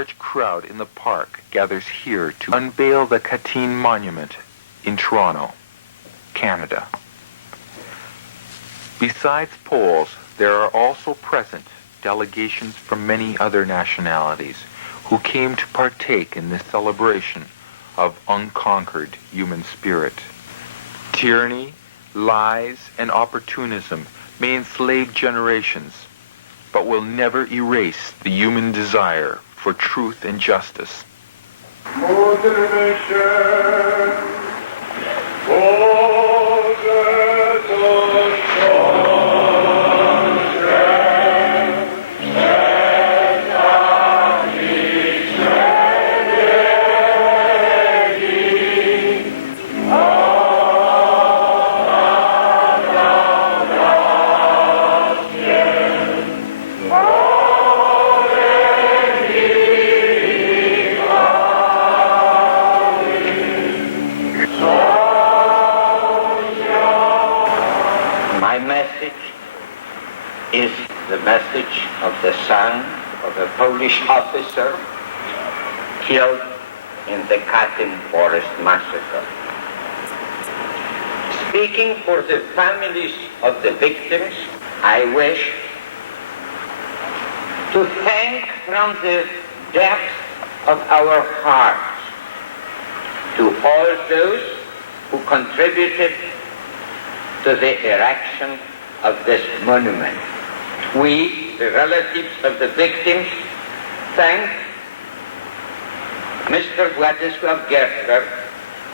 large crowd in the park gathers here to unveil the Katyn Monument in Toronto, Canada. Besides Poles, there are also present delegations from many other nationalities who came to partake in this celebration of unconquered human spirit. Tyranny, lies, and opportunism may enslave generations, but will never erase the human desire for truth and justice. My message is the message of the son of a Polish officer killed in the Katyn forest massacre. Speaking for the families of the victims, I wish to thank from the depths of our hearts to all those who contributed to the erection of this monument. We, the relatives of the victims, thank Mr. Władysław Gertler,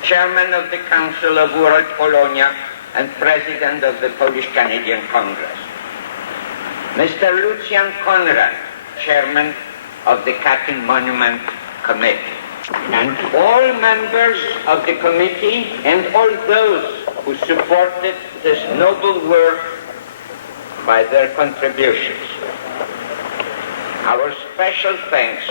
Chairman of the Council of World Polonia and President of the Polish-Canadian Congress, Mr. Lucian Conrad, Chairman of the Katyn Monument Committee, and all members of the committee and all those who supported this noble work by their contributions. Our special thanks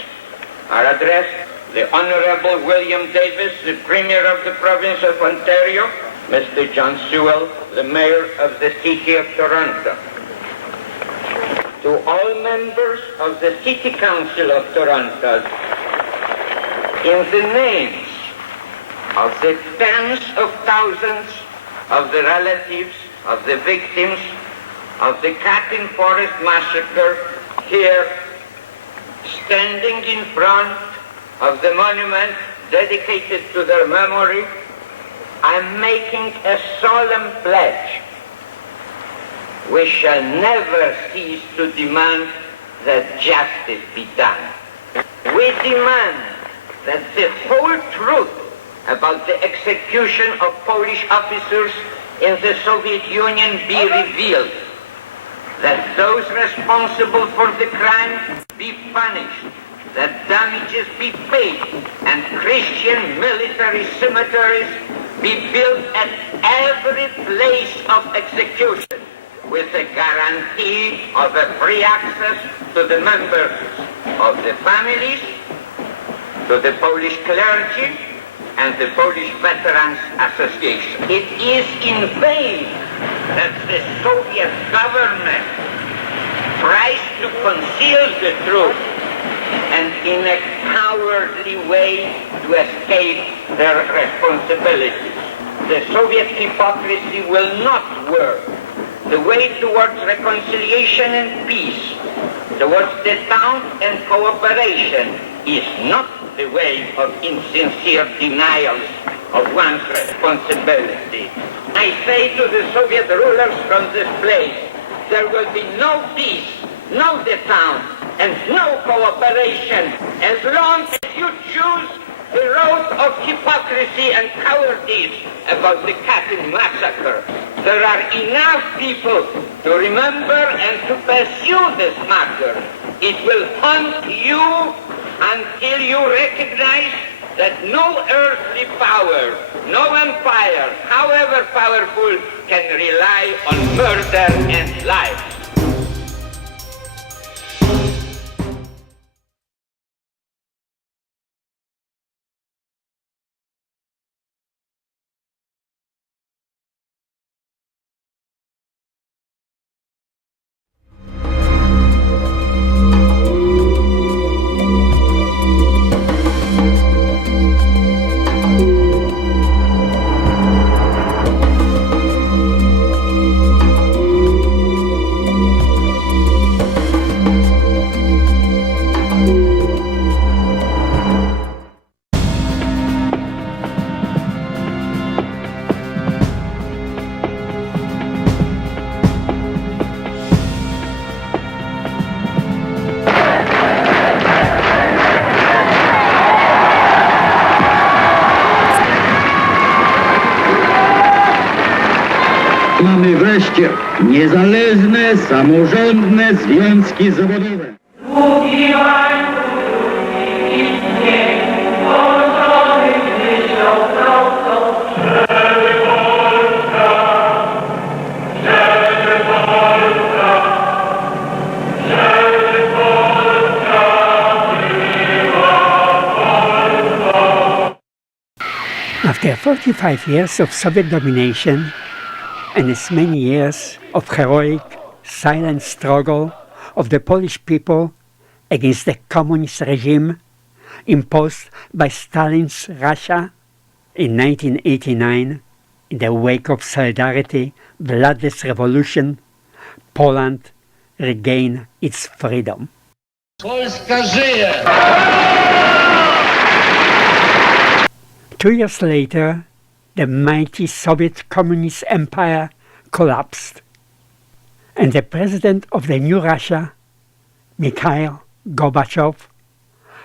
are addressed to the Honorable William Davis, the Premier of the Province of Ontario, Mr. John Sewell, the Mayor of the City of Toronto, to all members of the City Council of Toronto, in the names of the tens of thousands of the relatives of the victims of the Katyn Forest Massacre here, standing in front of the monument dedicated to their memory, I'm making a solemn pledge. We shall never cease to demand that justice be done. We demand that the whole truth about the execution of Polish officers in the Soviet Union be revealed, that those responsible for the crime be punished, that damages be paid, and Christian military cemeteries be built at every place of execution, with a guarantee of a free access to the members of the families, to the Polish clergy, and the Polish Veterans Association. It is in vain that the Soviet government tries to conceal the truth and in a cowardly way to escape their responsibilities. The Soviet hypocrisy will not work. The way towards reconciliation and peace, towards detente and cooperation, is not the way of insincere denials of one's responsibility. I say to the Soviet rulers from this place, there will be no peace, no detente, and no cooperation as long as you choose the road of hypocrisy and cowardice about the Katyn massacre. There are enough people to remember and to pursue this matter. It will haunt you until you recognize that no earthly power, no empire, however powerful, can rely on murder and life. mamy wreszcie niezależne, samorządne związki zawodowe. After 45 years of Soviet domination and as many years of heroic, silent struggle of the Polish people against the communist regime imposed by Stalin's Russia in 1989, in the wake of Solidarity, bloodless revolution, Poland regained its freedom. Polska żyje! 2 years later, the mighty Soviet Communist Empire collapsed, and the president of the new Russia, Mikhail Gorbachev,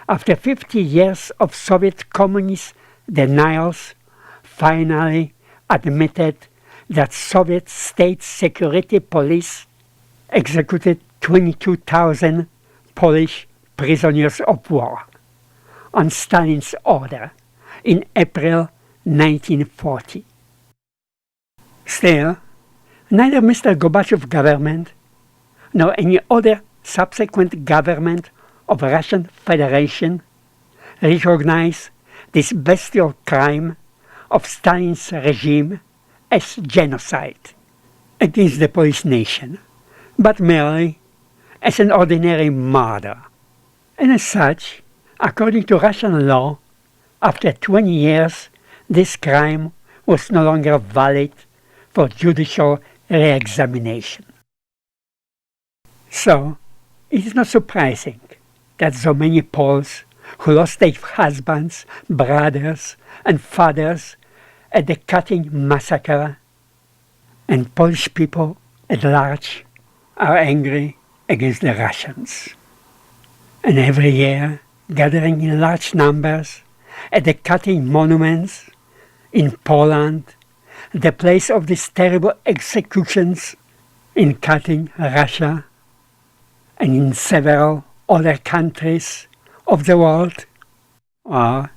after 50 years of Soviet communist denials, finally admitted that Soviet state security police executed 22,000 Polish prisoners of war on Stalin's order in April 1940. Still, neither Mr. Gorbachev's government nor any other subsequent government of Russian Federation recognized this bestial crime of Stalin's regime as genocide against the Polish nation, but merely as an ordinary murder. And as such, according to Russian law, after 20 years, this crime was no longer valid for judicial re-examination. So, it is not surprising that so many Poles who lost their husbands, brothers, and fathers at the Katyn massacre, and Polish people at large are angry against the Russians. And every year, gathering in large numbers at the Katyn monuments in Poland, the place of these terrible executions in Katyn, Russia, and in several other countries of the world, are,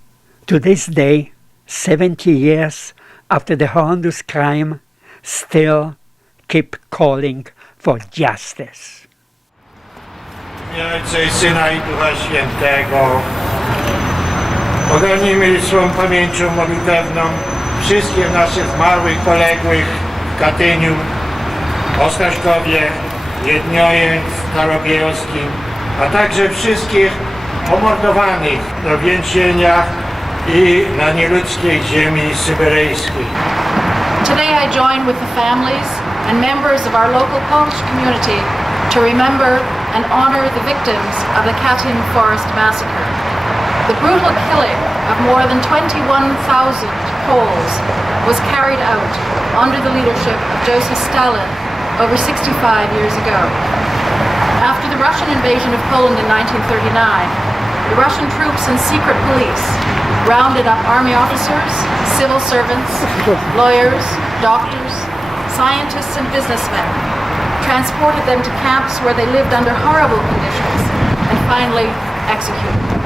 to this day, 70 years after the horrendous crime, still keep calling for justice. W imię Ojca i Syna i Ducha Świętego. Ogarnijmy swą pamięcią modlitewną wszystkich naszych zmarłych poległych w Katyniu, Ostaszkowie, Wiednioje, Starobielskim, a także wszystkich pomordowanych w więzieniach i na nieludzkiej ziemi syberyjskiej. Today I join with the families and members of our local Polish community to remember and honor the victims of the Katyn forest massacre. The brutal killing of more than 21,000 Poles was carried out under the leadership of Joseph Stalin over 65 years ago. After the Russian invasion of Poland in 1939, the Russian troops and secret police rounded up army officers, civil servants, lawyers, doctors, scientists and businessmen, transported them to camps where they lived under horrible conditions, and finally executed them.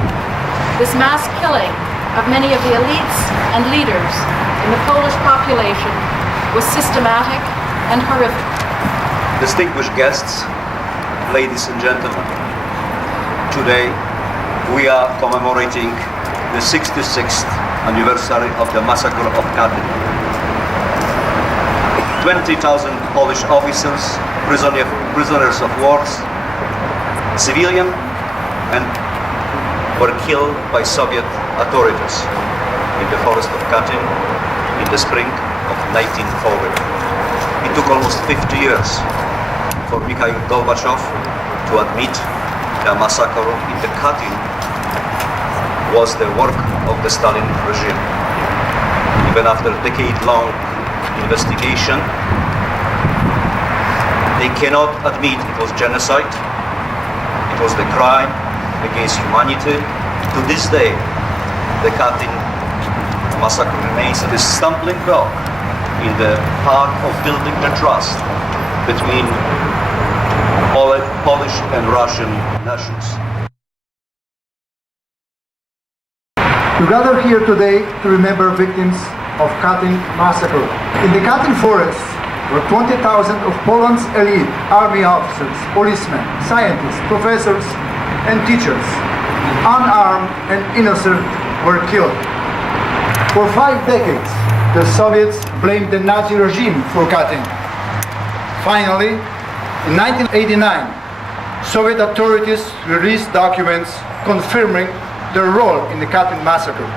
This mass killing of many of the elites and leaders in the Polish population was systematic and horrific. Distinguished guests, ladies and gentlemen, today we are commemorating the 66th anniversary of the massacre of Katyn. 20,000 Polish officers, prisoners of war, civilian, and were killed by Soviet authorities in the forest of Katyn in the spring of 1940. It took almost 50 years for Mikhail Gorbachev to admit the massacre in the Katyn was the work of the Stalin regime. Even after decade-long investigation, they cannot admit it was genocide, it was the crime against humanity. To this day, the Katyn massacre remains the stumbling block in the path of building the trust between Polish and Russian nations. We gather here today to remember victims of Katyn massacre. In the Katyn forests were 20,000 of Poland's elite army officers, policemen, scientists, professors, and teachers, unarmed and innocent, were killed. For 5 decades, the Soviets blamed the Nazi regime for Katyn. Finally, in 1989, Soviet authorities released documents confirming their role in the Katyn massacre.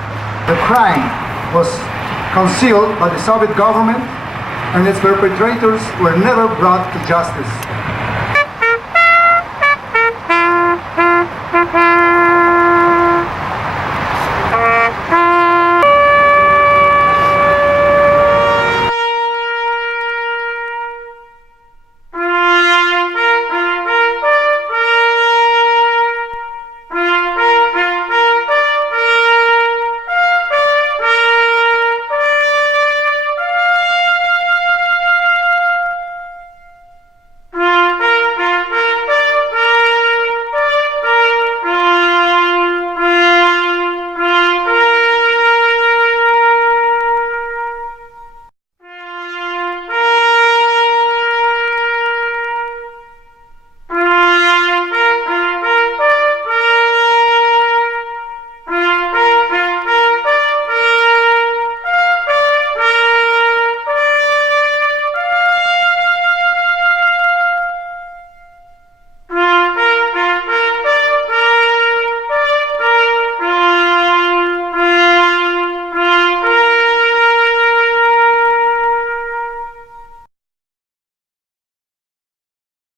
The crime was concealed by the Soviet government, and its perpetrators were never brought to justice.